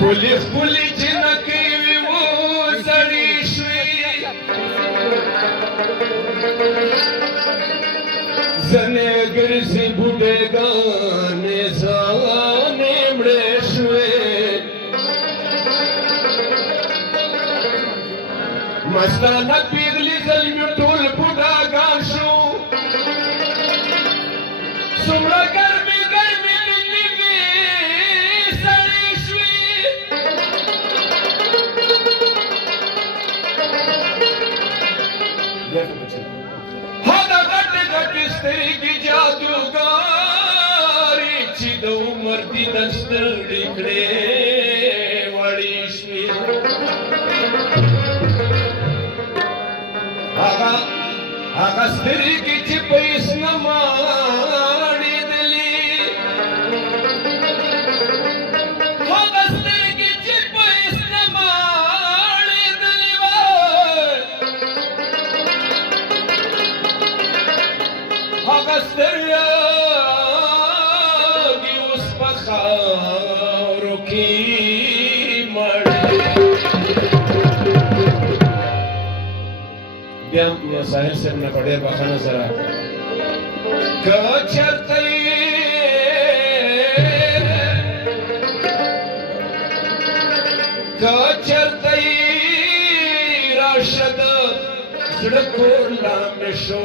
خپلې جنکې وې مو زړې شوې ځنې ګرځي بوډېګانې ځانې مړې شوې مستانه پیغلې زلمي ټول بوډاګان شو څومره ګرمې ګرمې لوندې وې سړې شوې هغه غټې غټې سترګې جادوګارې چې د عمر دیده ستړې کړې وړې شوې هغه سترګې چې په هېڅ نه ماړېدلې هغه سترګې چې په هېڅ نه ماړېدلې هغه سترګې اوس په خاورو کې مړې بیا ساحل صاحب نه په ډېر بخښنه سره که چېرته یې راشه د زړه کور لا مې شو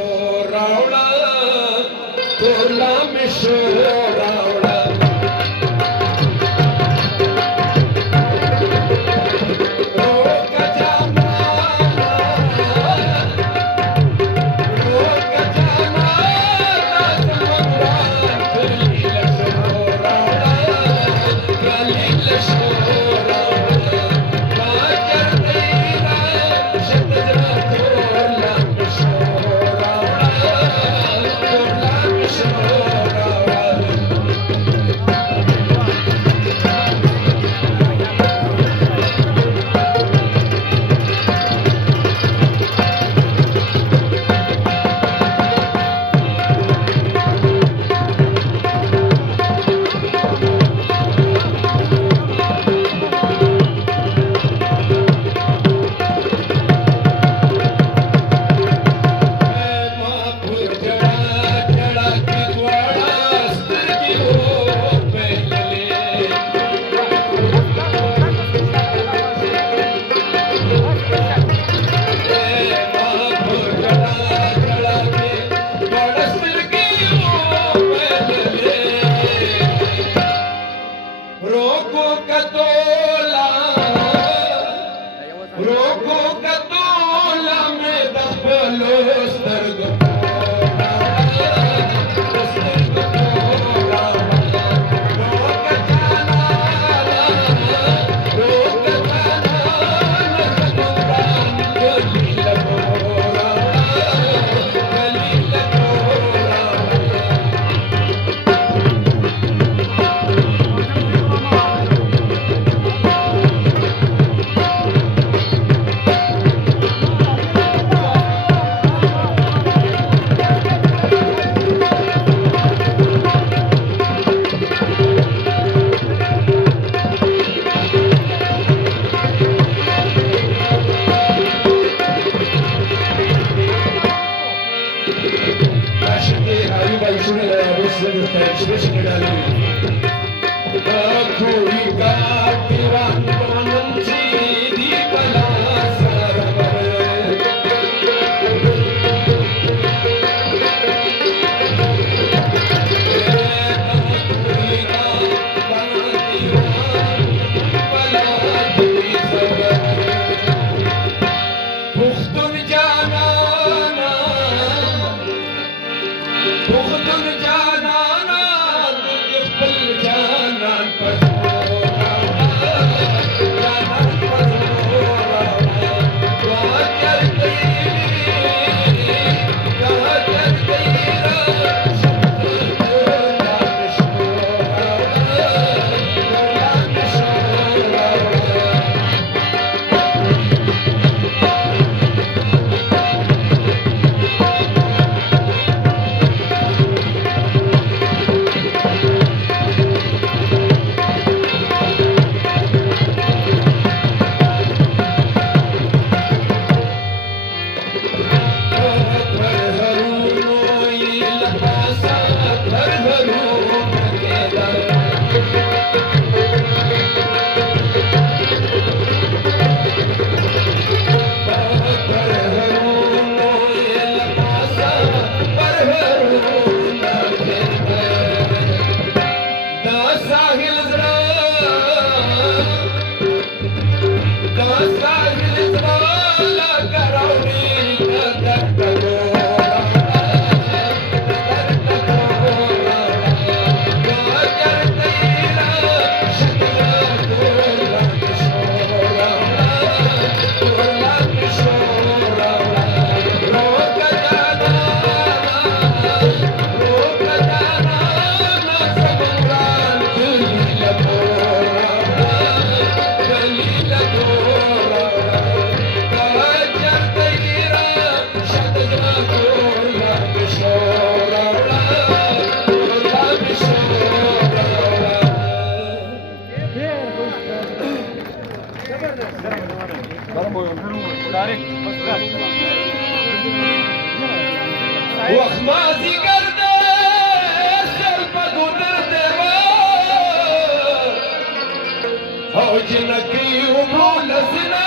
راوړه کور لا مې شو راوړه وخت مازدیګر دی سر په ګودر دی او جنکۍ اوبو له سینه